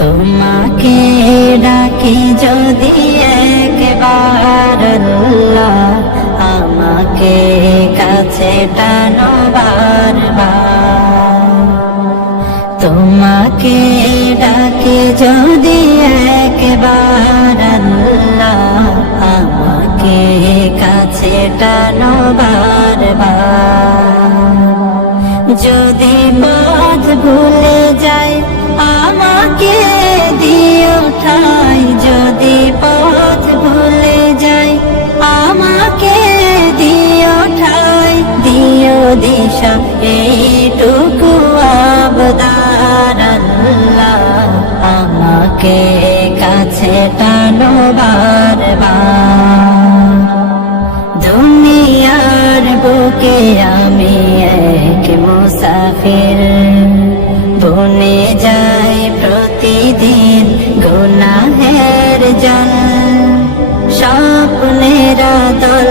তোমাকে ডাকি যদি একবার আল্লাহ, আমাকে কাছে টানো বারবার। তোমাকে ডাকি যদি একবার আল্লাহ, আমাকে কাছে টানো বারবার। যদি পথ ভুলে যাই আমাকে দিও ঠাই, যদি পথ ভুলে যাই আমাকে দিও ঠাই, দিও দিশা এইটুকু আবদার আল্লাহ, আমাকে কাছে টানো বারবার। দুনিয়ার বুকে আমি এক মুসাফির, বনে যাই প্রতিদিন গুনাহের জাল। স্বপ্নেরা দল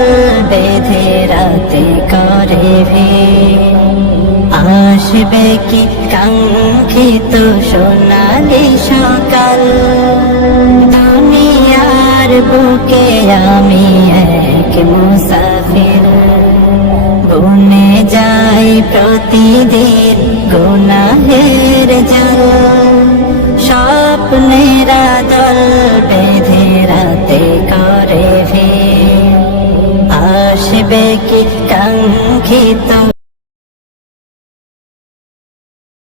বেঁধে রাতে করে ভিড়, আসবে কি কাঙ্ক্ষিত সোনালি সকাল। দুনিয়ার বুকে আমি এক মুসাফির, বনে যাই প্রতিদিন গুনাহের জাল। স্বপ্নেরা দল বেঁধে রাতে করে ভিড়, আসবে কি কাঙ্ক্ষিত